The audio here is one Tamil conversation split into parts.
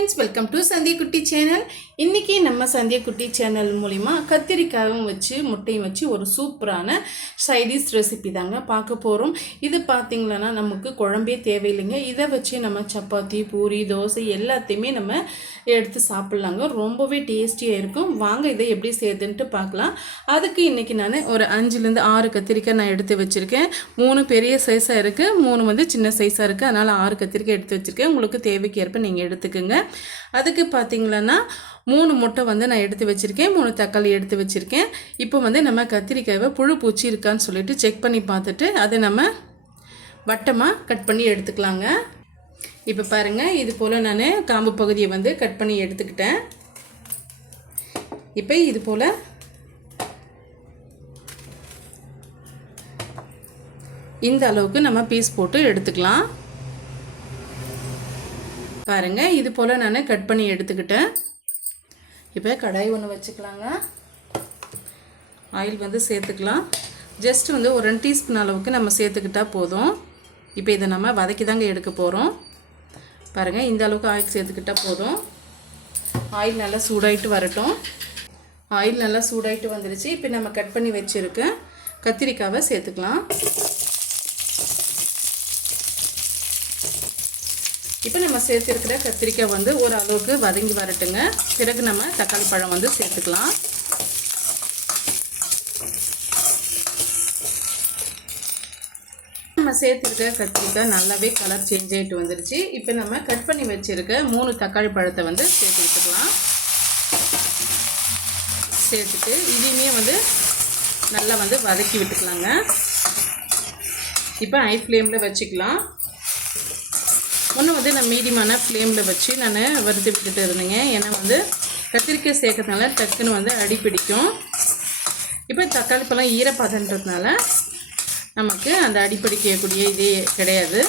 फ्रेंड्स वेलकम टू संध्या कुट्टी चैनल इनकी நம்ம संध्या कुट्टी चैनल மூலமா கத்திரிக்காயும் வச்சு முட்டையும் வச்சு ஒரு சூப்பரான சைட் டிஷ் ரெசிபி தாங்க பார்க்க போறோம். இது பாத்தீங்கன்னா நமக்கு குழம்பே தேவையில்லைங்க. இத வச்சு நம்ம சப்பாத்தி பூரி தோசை எல்லாத்தையுமே நம்ம எடுத்து சாப்பிடலாங்க. ரொம்பவே டேஸ்டியா இருக்கும். வாங்க இதை எப்படி செய்யறதுன்னு பார்க்கலாம். அதுக்கு இன்னைக்கு நான் ஒரு 5 ல இருந்து 6 கத்திரிக்காய் நான் எடுத்து வச்சிருக்கேன். 3 பெரிய சைஸா இருக்கு, 3 வந்து சின்ன சைஸா இருக்கு. அதனால 6 கத்திரிக்காய் எடுத்து வச்சிருக்கேன். உங்களுக்கு தேவைக்கு ஏற்ப நீங்க எடுத்துக்கங்க. அதுக்கு பாத்தீங்கன்னா 3 முட்டை வந்து நான் எடுத்து வச்சிருக்கேன், 3 தக்காளி எடுத்து வச்சிருக்கேன். இப்போ வந்து நம்ம கத்திரிக்காயை புழு பூச்சி இருக்கான்னு சொல்லிட்டு செக் பண்ணி பார்த்துட்டு அதை நம்ம வட்டமாக கட் பண்ணி எடுத்துக்கலாங்க. இப்போ பாருங்க, இது போல் நான் காம்பு பகுதியை வந்து கட் பண்ணி எடுத்துக்கிட்டேன். இப்போ இது போல் இந்த அளவுக்கு நம்ம பீஸ் போட்டு எடுத்துக்கலாம். பாருங்க, இது போல் நான் கட் பண்ணி எடுத்துக்கிட்டேன். இப்போ கடாய் ஒன்று வச்சுக்கலாங்க. ஆயில் வந்து சேர்த்துக்கலாம். ஜஸ்ட் வந்து ஒரு 2 டீஸ்பூன் அளவுக்கு நம்ம சேர்த்துக்கிட்டா போதும். இப்போ இதை நம்ம வதக்கி தாங்க எடுக்க போகிறோம். பாருங்கள், இந்த அளவுக்கு ஆயில் சேர்த்துக்கிட்டா போதும். ஆயில் நல்லா சூடாயிட்டு வரட்டும். ஆயில் நல்லா சூடாயிட்டு வந்துடுச்சு. இப்போ நம்ம கட் பண்ணி வச்சுருக்க கத்திரிக்காவை சேர்த்துக்கலாம். இப்போ நம்ம சேர்த்துருக்கிற கத்திரிக்காய் வந்து ஒரு அளவுக்கு வதங்கி வரட்டுங்க. பிறகு நம்ம தக்காளி பழம் வந்து சேர்த்துக்கலாம். நம்ம சேர்த்துருக்க கத்திரிக்காய் நல்லாவே கலர் சேஞ்ச் ஆகிட்டு வந்துருச்சு. இப்போ நம்ம கட் பண்ணி வச்சுருக்க 3 தக்காளி பழத்தை வந்து சேர்த்து விட்டுக்கலாம். சேர்த்துட்டு இதையுமே வந்து நல்லா வந்து வதக்கி விட்டுக்கலாங்க. இப்போ ஹை ஃப்ளேமில் வச்சுக்கலாம். ஒன்று வந்து நான் மீடியமான ஃப்ளேமில் வச்சு நான் வறுத்து விட்டுட்டு இருந்தேங்க. ஏன்னா வந்து கத்திரிக்காய் சேர்க்கறதுனால டக்குன்னு வந்து அடி பிடிக்கும். இப்போ தக்காளி பழம் ஈரப்பதன்றதுனால நமக்கு அந்த அடிப்பிடிக்கக்கூடிய இதே கிடையாது.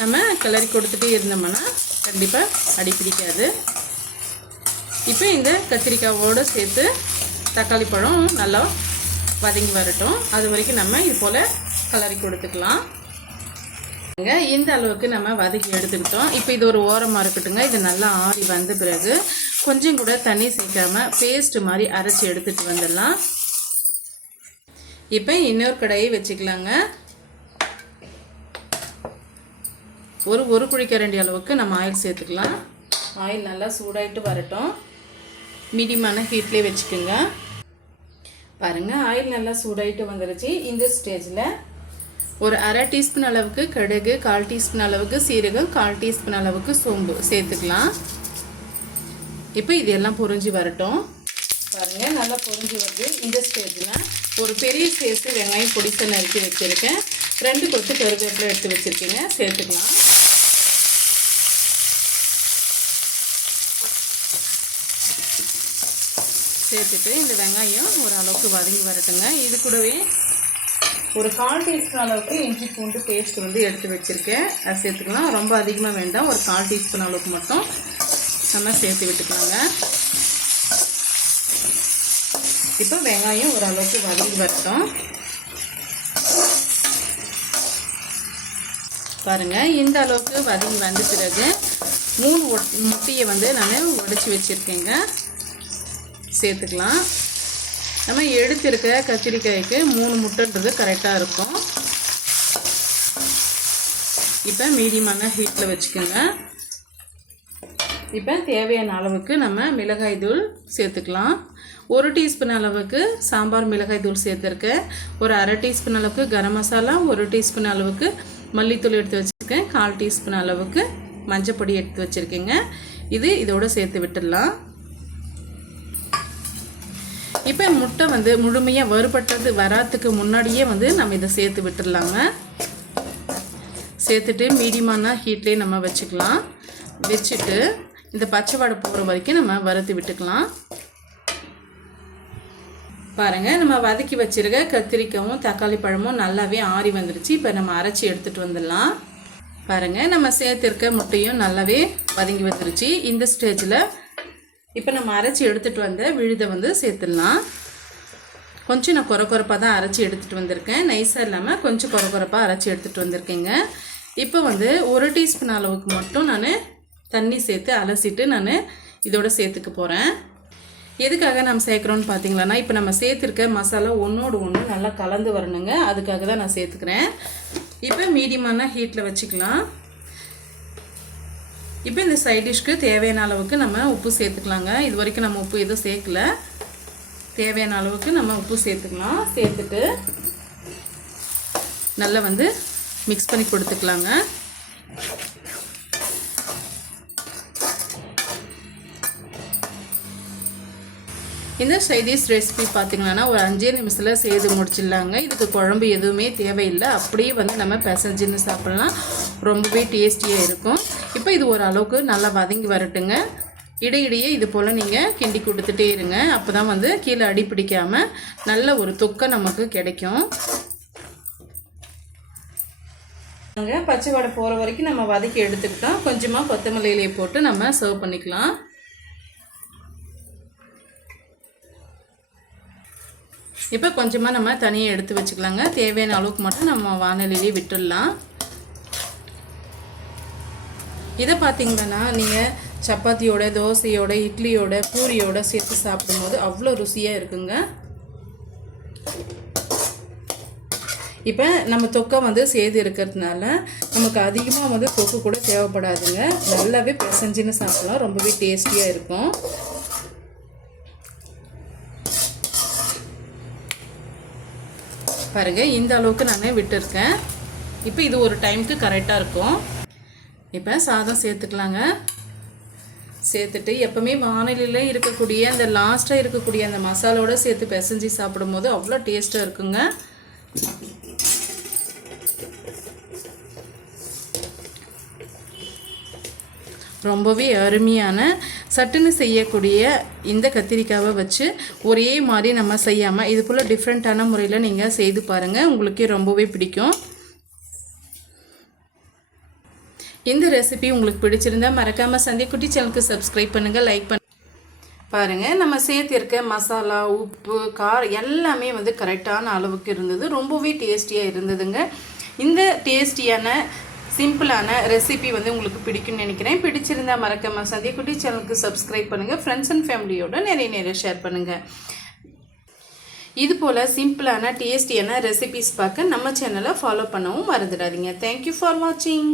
நம்ம கிளறி கொடுத்துட்டே இருந்தோம்னா கண்டிப்பாக அடி பிடிக்காது. இப்போ இந்த கத்திரிக்காயோடு சேர்த்து தக்காளி பழம் நல்லா வதங்கி வரட்டும். அது வரைக்கும் நம்ம இது போல் கிளறி கொடுத்துக்கலாம். இந்த அளவுக்கு நம்ம வதக்கி எடுத்துக்கிட்டோம். இப்போ இது ஒரு ஓரமாக இருக்கட்டுங்க. இது நல்லா ஆறி வந்த பிறகு கொஞ்சம் கூட தண்ணி சேர்க்காம பேஸ்ட் மாதிரி அரைச்சி எடுத்துகிட்டு வந்துடலாம். இப்போ இன்னொரு கடாயை வச்சுக்கலாங்க. ஒரு குழிக்கரண்டி அளவுக்கு நம்ம ஆயில் சேர்த்துக்கலாம். ஆயில் நல்லா சூடாயிட்டு வரட்டும். மீடியமான ஹீட்லேயே வச்சுக்கோங்க. பாருங்கள், ஆயில் நல்லா சூடாயிட்டு வந்துடுச்சு. இந்த ஸ்டேஜில் ஒரு 1/2 டீஸ்பூன் அளவுக்கு கடுகு, 1/4 டீஸ்பூன் அளவுக்கு சீரகம், 1/4 டீஸ்பூன் அளவுக்கு சோம்பு சேர்த்துக்கலாம். இப்போ இது எல்லாம் பொரிஞ்சு வரட்டும். பாருங்கள், நல்லா பொரிஞ்சு வருது. இந்த ஸ்டேஜில் ஒரு பெரிய சைஸ் வெங்காயம் பொடிசை நறுக்கி வச்சுருக்கேன். 2 கொத்து கருவேப்பிலை எடுத்து வச்சுருக்கேங்க, சேர்த்துக்கலாம். சேர்த்துட்டு இந்த வெங்காயம் ஒரு அளவுக்கு வதங்கி வரட்டுங்க. இது கூடவே ஒரு 1/4 டீஸ்பூன் அளவுக்கு இஞ்சி பூண்டு பேஸ்ட் வந்து எடுத்து வச்சுருக்கேன். அது சேர்த்துக்கலாம். ரொம்ப அதிகமாக வேண்டாம், ஒரு 1/4 டீஸ்பூன் அளவுக்கு மட்டும் நம்ம சேர்த்து விட்டுக்கலாங்க. இப்போ வெங்காயம் ஒரு அளவுக்கு வதங்கி வரட்டும். பாருங்கள், இந்த அளவுக்கு வதங்கி வந்த பிறகு 3 முட்டையை வந்து நான் உடைச்சி வச்சுருக்கேங்க, சேர்த்துக்கலாம். நம்ம எடுத்திருக்க கத்திரிக்காய்க்கு 3 முட்டைன்றது கரெக்டாக இருக்கும். இப்போ மீடியமான ஹீட்டில் வச்சுக்கோங்க. இப்போ தேவையான அளவுக்கு நம்ம மிளகாய் தூள் சேர்த்துக்கலாம். 1 டீஸ்பூன் அளவுக்கு சாம்பார் மிளகாய் தூள் சேர்த்துருக்கேன். ஒரு 1/2 டீஸ்பூன் அளவுக்கு கரம் மசாலா, 1 டீஸ்பூன் அளவுக்கு மல்லித்தூள் எடுத்து வச்சுருக்கேன், 1/4 டீஸ்பூன் அளவுக்கு மஞ்சப்பொடி எடுத்து வச்சுருக்கேங்க. இதோடு சேர்த்து விட்டுடலாம். இப்போ முட்டை வந்து முழுமையாக வறுபட்டது வராதுக்கு முன்னாடியே வந்து நம்ம இதை சேர்த்து விட்டுடலாங்க. சேர்த்துட்டு மீடியமான ஹீட்லேயே நம்ம வச்சுக்கலாம். வச்சுட்டு இந்த பச்சை வாடை போகிற வரைக்கும் நம்ம வறுத்து விட்டுக்கலாம். பாருங்கள், நம்ம வதக்கி வச்சுருக்க கத்திரிக்காயும் தக்காளி பழமும் நல்லாவே ஆறி வந்துடுச்சு. இப்போ நம்ம அரைச்சி எடுத்துகிட்டு வந்துடலாம். பாருங்கள், நம்ம சேர்த்துருக்க முட்டையும் நல்லாவே வதங்கி வந்துடுச்சு. இந்த ஸ்டேஜில் இப்போ நம்ம அரைச்சி எடுத்துகிட்டு வந்த விழுதை வந்து சேர்த்துடலாம். கொஞ்சம் நான் கொரப்பாக தான் அரைச்சி எடுத்துகிட்டு வந்திருக்கேன். நைஸாக இல்லாமல் கொஞ்சம் கொரப்பாக அரைச்சி எடுத்துகிட்டு வந்திருக்கேங்க. இப்போ வந்து 1 டீஸ்பூன் அளவுக்கு மட்டும் நான் தண்ணி சேர்த்து அலசிட்டு நான் இதோட சேர்த்துக்க போகிறேன். எதுக்காக நம்ம சேர்க்குறோன்னு பார்த்தீங்களன்னா, இப்போ நம்ம சேர்த்துருக்க மசாலா ஒன்றோடு ஒன்று நல்லா கலந்து வரணுங்க. அதுக்காக தான் நான் சேர்த்துக்கிறேன். இப்போ மீடியமான ஹீட்டில் வச்சுக்கலாம். இப்போ இந்த சைட் டிஷ்க்கு தேவையான அளவுக்கு நம்ம உப்பு சேர்த்துக்கலாங்க. இது வரைக்கும் நம்ம உப்பு எதுவும் சேர்க்கல. தேவையான அளவுக்கு நம்ம உப்பு சேர்த்துக்கலாம். சேர்த்துட்டு நல்லா மிக்ஸ் பண்ணி கொடுத்துக்கலாங்க. இந்த சைடிஷ் ரெசிபி பார்த்திங்கன்னா ஒரு 5 நிமிஷத்தில் செய்து முடிச்சிடலாங்க. இதுக்கு குழம்பு எதுவுமே தேவையில்லை. அப்படியே நம்ம பிசைஞ்சுன்னு சாப்பிட்லாம். ரொம்பவே டேஸ்டியாக இருக்கும். இப்போ இது ஓரளவுக்கு நல்லா வதங்கி வரட்டுங்க. இடையிடையே இது போல் நீங்கள் கிண்டி கொடுத்துட்டே இருங்க. அப்போ தான் கீழே அடி பிடிக்காமல் நல்ல ஒரு தொக்கை நமக்கு கிடைக்கும். பச்சை வடை போகிற வரைக்கும் நம்ம வதக்கி எடுத்துக்கிட்டோம். கொஞ்சமாக கொத்தமல்லி இலையை போட்டு நம்ம சர்வ் பண்ணிக்கலாம். இப்போ கொஞ்சமாக நம்ம தனியாக எடுத்து வச்சுக்கலாங்க. தேவையான அளவுக்கு மட்டும் நம்ம வானலிலே விட்டுடலாம். இதை பார்த்திங்கன்னா நீங்கள் சப்பாத்தியோட, தோசையோட, இட்லியோட, பூரியோட சேர்த்து சாப்பிடும்போது அவ்வளோ ருசியாக இருக்குங்க. இப்போ நம்ம தொக்கை சேர்த்து இருக்கிறதுனால நமக்கு அதிகமாக தொக்கு கூட தேவைப்படாதுங்க. நல்லாவே பிசைஞ்சுன்னு சாப்பிடலாம். ரொம்பவே டேஸ்டியாக இருக்கும். பாருங்கள், இந்த அளவுக்கு நான் விட்டுருக்கேன். இப்போ இது ஒரு டைமுக்கு கரெக்டாக இருக்கும். இப்போ சாதம் சேர்த்துக்கலாங்க. சேர்த்துட்டு எப்போவுமே வானிலையில் இருக்கக்கூடிய அந்த லாஸ்ட்டாக இருக்கக்கூடிய அந்த மசாலோடு சேர்த்து பிசைஞ்சு சாப்பிடும்போது அவ்வளோ டேஸ்ட்டாக இருக்குங்க. ரொம்பவே அருமையான சட்டுன்னு செய்யக்கூடிய இந்த கத்திரிக்காவை வச்சு ஒரே மாதிரி நம்ம செய்யாமல் இது போல் டிஃப்ரெண்ட்டான முறையில் நீங்கள் செய்து பாருங்கள். உங்களுக்கே ரொம்பவே பிடிக்கும். இந்த ரெசிபி உங்களுக்கு பிடிச்சிருந்தா மறக்காமல் சந்தியக்குட்டி சேனலுக்கு சப்ஸ்கிரைப் பண்ணுங்கள், லைக் பாருங்கள். நம்ம சேர்த்திருக்க மசாலா, உப்பு, காரம் எல்லாமே கரெக்டான அளவுக்கு இருந்தது. ரொம்பவே டேஸ்டியாக இருந்ததுங்க. இந்த டேஸ்டியான சிம்பிளான ரெசிபி உங்களுக்கு பிடிக்கும்னு நினைக்கிறேன். பிடிச்சிருந்தா மறக்காமல் சந்தியக்குட்டி சேனலுக்கு சப்ஸ்கிரைப் பண்ணுங்கள். ஃப்ரெண்ட்ஸ் அண்ட் ஃபேமிலியோட நிறைய ஷேர் பண்ணுங்கள். இது போல் சிம்பிளான டேஸ்டியான ரெசிபிஸ் பார்க்க நம்ம சேனலை ஃபாலோ பண்ணவும் மறந்துடாதீங்க. தேங்க்யூ ஃபார் வாட்சிங்.